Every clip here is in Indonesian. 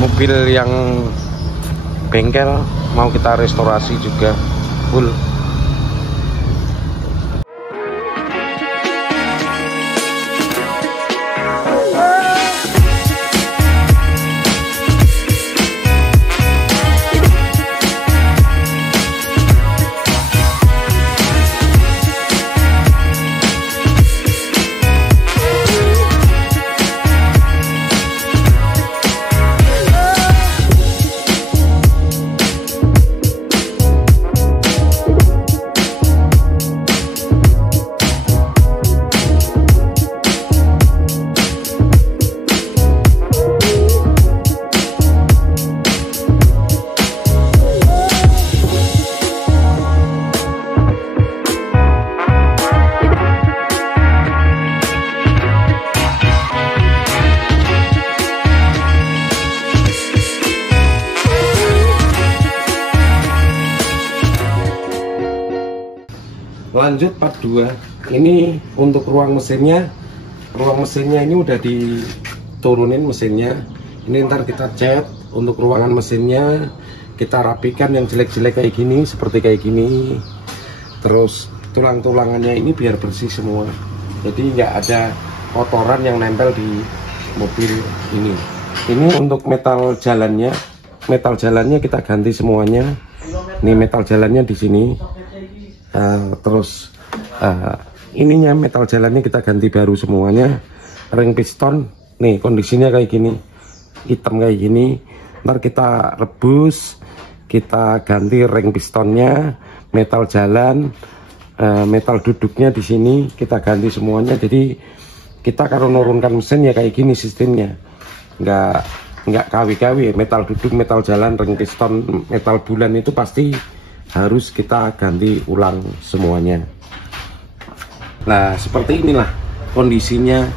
mobil yang bengkel mau kita restorasi juga full. Lanjut part 2. Ini untuk ruang mesinnya. Ruang mesinnya ini udah diturunin mesinnya. Ini ntar kita cat. Untuk ruangan mesinnya kita rapikan yang jelek-jelek kayak gini, seperti kayak gini. Terus tulang-tulangannya ini biar bersih semua. Jadi nggak ada kotoran yang nempel di mobil ini. Ini untuk metal jalannya. Metal jalannya kita ganti semuanya. Ini metal jalannya di sini. Terus ininya metal jalannya kita ganti baru semuanya. Ring piston nih kondisinya kayak gini, hitam kayak gini. Ntar kita rebus, kita ganti ring pistonnya, metal jalan, metal duduknya di sini kita ganti semuanya. Jadi kita kalau nurunkan mesin ya kayak gini sistemnya, nggak kawi-kawi. Metal duduk, metal jalan, ring piston, metal bulan itu pasti harus kita ganti ulang semuanya. Nah seperti inilah kondisinya.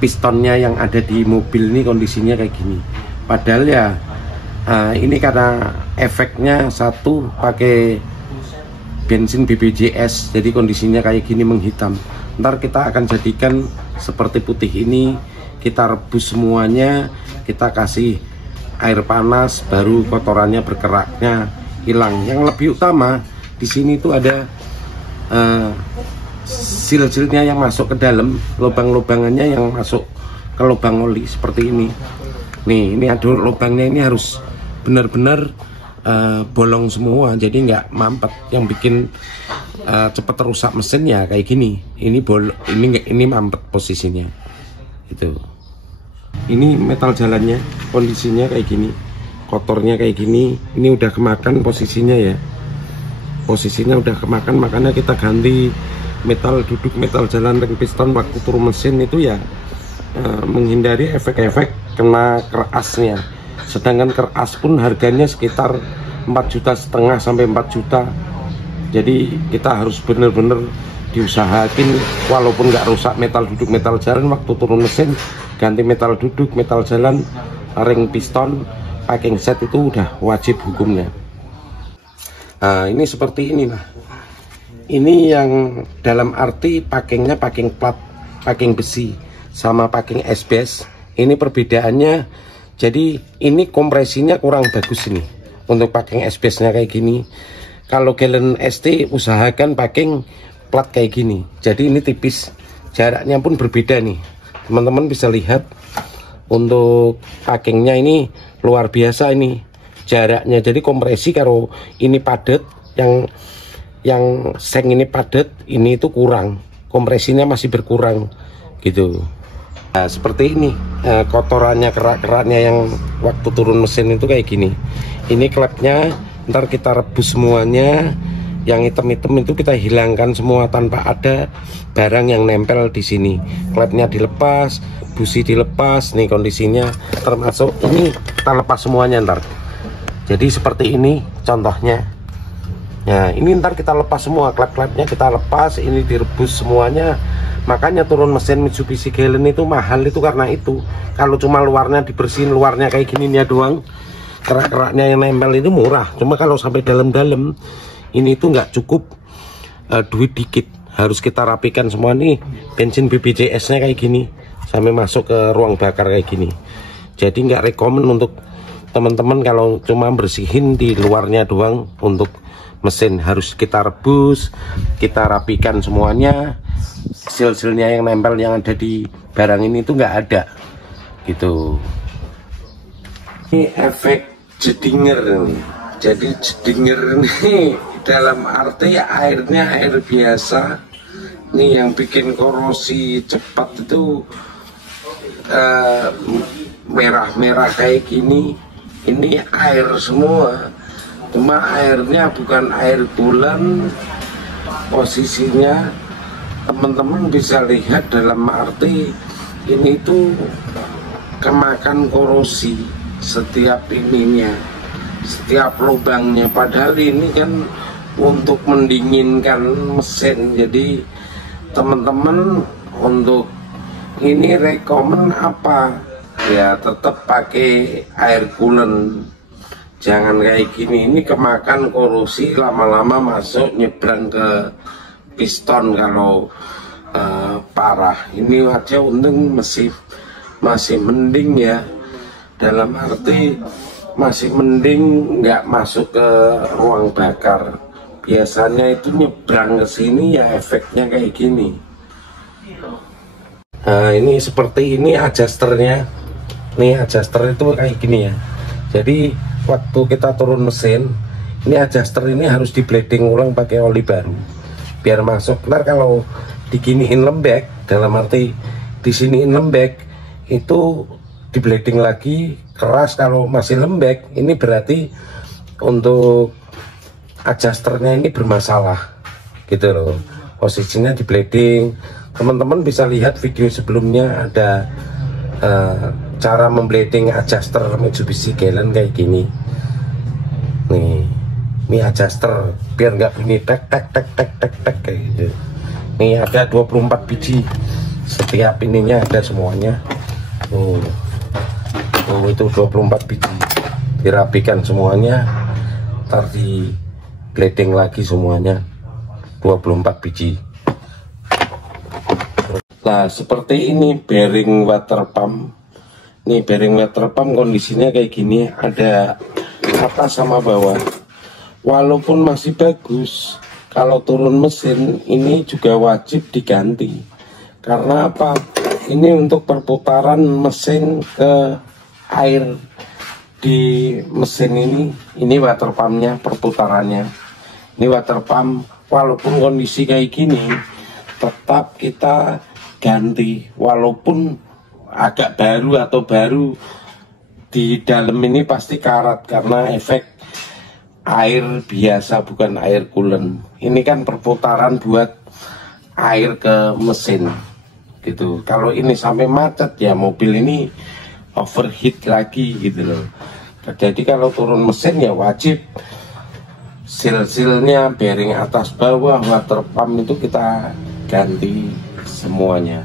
Pistonnya yang ada di mobil ini kondisinya kayak gini. Padahal ya ini karena efeknya satu pakai bensin BPJS, jadi kondisinya kayak gini menghitam. Ntar kita akan jadikan seperti putih ini, kita rebus semuanya, kita kasih air panas, baru kotorannya berkeraknya hilang. Yang lebih utama di sini itu ada sil-silnya yang masuk ke dalam, lubang-lubangannya yang masuk ke lubang oli seperti ini. Nih, ini ada lubangnya, ini harus benar-benar bolong semua, jadi nggak mampet. Yang bikin cepat rusak mesinnya kayak gini. Ini ini mampet posisinya. Itu. Ini metal jalannya kondisinya kayak gini, kotornya kayak gini. Ini udah kemakan posisinya ya, posisinya udah kemakan, makanya kita ganti metal duduk, metal jalan, ring piston waktu turun mesin itu ya menghindari efek-efek kena kerasnya. Sedangkan keras pun harganya sekitar 4,5 juta sampai 4 juta. Jadi kita harus bener-bener diusahakan, walaupun nggak rusak metal duduk, metal jalan, waktu turun mesin ganti metal duduk, metal jalan, ring piston, packing set itu udah wajib hukumnya. Nah ini seperti ini lah. Ini yang dalam arti packingnya packing plat, packing besi sama packing asbes. Ini perbedaannya. Jadi ini kompresinya kurang bagus ini untuk packing asbesnya kayak gini. Kalau Galen ST usahakan packing plat kayak gini. Jadi ini tipis, jaraknya pun berbeda nih. Teman-teman bisa lihat untuk packingnya ini luar biasa ini jaraknya. Jadi kompresi kalau ini padat, yang seng ini padat, ini itu kurang, kompresinya masih berkurang gitu. Nah, seperti ini kotorannya, kerak-keraknya yang waktu turun mesin itu kayak gini. Ini klepnya ntar kita rebus semuanya. Yang hitam-hitam itu kita hilangkan semua tanpa ada barang yang nempel di sini. Klepnya dilepas, busi dilepas. Nih kondisinya, termasuk ini kita lepas semuanya ntar. Jadi seperti ini contohnya. Nah ini ntar kita lepas semua, klep-klepnya kita lepas, ini direbus semuanya. Makanya turun mesin Mitsubishi Galen itu mahal itu karena itu. Kalau cuma luarnya dibersihin, luarnya kayak gini ya doang, kerak-keraknya yang nempel itu murah. Cuma kalau sampai dalam-dalam ini itu nggak cukup duit dikit, harus kita rapikan semua. Nih bensin BPJS nya kayak gini sampai masuk ke ruang bakar kayak gini. Jadi nggak rekomen untuk teman-teman kalau cuma bersihin di luarnya doang. Untuk mesin harus kita rebus, kita rapikan semuanya, sil-silnya yang nempel yang ada di barang ini itu nggak ada gitu. Ini efek jedinger. Jadi jedinger ini dalam arti airnya air biasa. Ini yang bikin korosi cepat itu merah-merah kayak gini. Ini air semua, cuma airnya bukan air bulan. Posisinya teman-teman bisa lihat dalam arti ini tuh kemakan korosi setiap ininya, setiap lubangnya. Padahal ini kan untuk mendinginkan mesin. Jadi teman-teman untuk ini rekomen apa ya, tetap pakai air coolant, jangan kayak gini. Ini kemakan korosi, lama-lama masuk nyebrang ke piston kalau parah. Ini aja untung masih mending ya, dalam arti masih mending nggak masuk ke ruang bakar. Biasanya itu nyebrang ke sini ya efeknya kayak gini. Nah, ini seperti ini adjusternya. Nih adjuster itu kayak gini ya. Jadi waktu kita turun mesin, ini adjuster ini harus di bleeding ulang pakai oli baru biar masuk. Ntar kalau diginiin lembek, dalam arti disiniin lembek, itu di bleeding lagi keras. Kalau masih lembek, ini berarti untuk adjusternya ini bermasalah gitu loh. Posisinya di bleeding. Teman-teman bisa lihat video sebelumnya, ada cara membleeding adjuster Mitsubishi Galant kayak gini. Nih, ini adjuster biar nggak bunyi tek tek tek tek tek tek kayak gitu. Nih ada 24 biji, setiap ininya ada semuanya. Oh itu 24 biji, dirapikan semuanya, ntar di bleeding lagi semuanya 24 biji. Nah seperti ini bearing water pump. Nih bearing water pump kondisinya kayak gini, ada atas sama bawah. Walaupun masih bagus, kalau turun mesin ini juga wajib diganti. Karena apa? Ini untuk perputaran mesin ke air di mesin ini water pumpnya, perputarannya. Ini water pump walaupun kondisi kayak gini tetap kita ganti, walaupun agak baru atau baru. Di dalam ini pasti karat karena efek air biasa, bukan air coolant. Ini kan perputaran buat air ke mesin gitu. Kalau ini sampai macet ya mobil ini overheat lagi gitu loh. Jadi kalau turun mesin ya wajib seal-sealnya, bearing atas bawah, water pump itu kita ganti semuanya.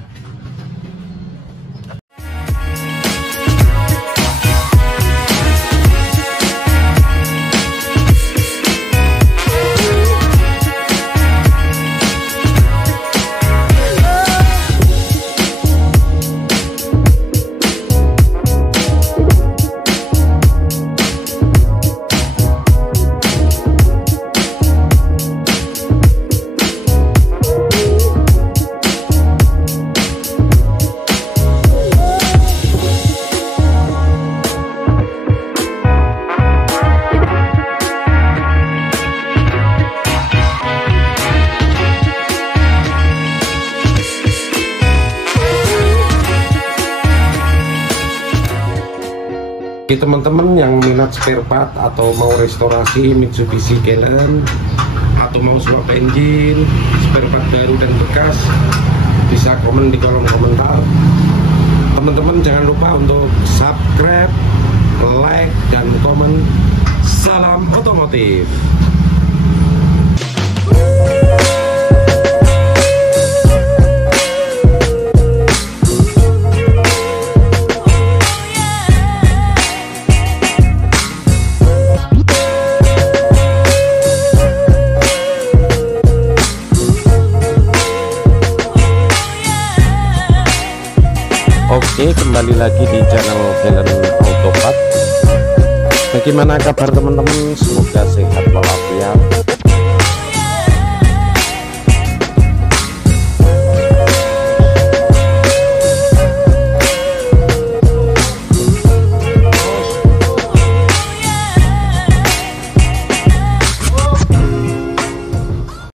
Bagi teman-teman yang minat spare part atau mau restorasi Mitsubishi Galant atau mau swap engine, spare part baru dan bekas, bisa komen di kolom komentar. Teman-teman jangan lupa untuk subscribe, like, dan komen. Salam otomotif. Oke, kembali kembali lagi di channel Valen Autopart. Bagaimana kabar teman-teman? Semoga sehat